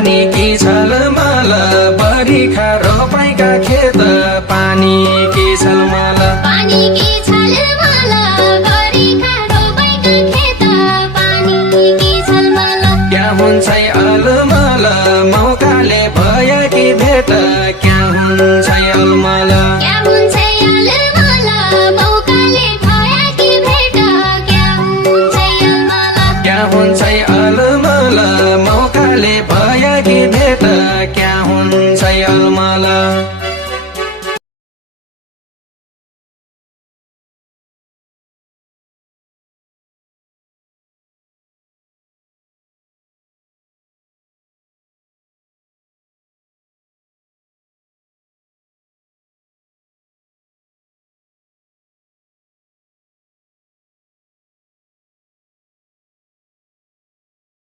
पानी की छलमल बरिखा रोपाइका खेत पानी की छलमल पानी की छलमल बरिखा रोपाइका खेत पानी की छलमल क्या हुन्छ अलमल मौकाले भयो कि भेट क्या हुन्छ अलमल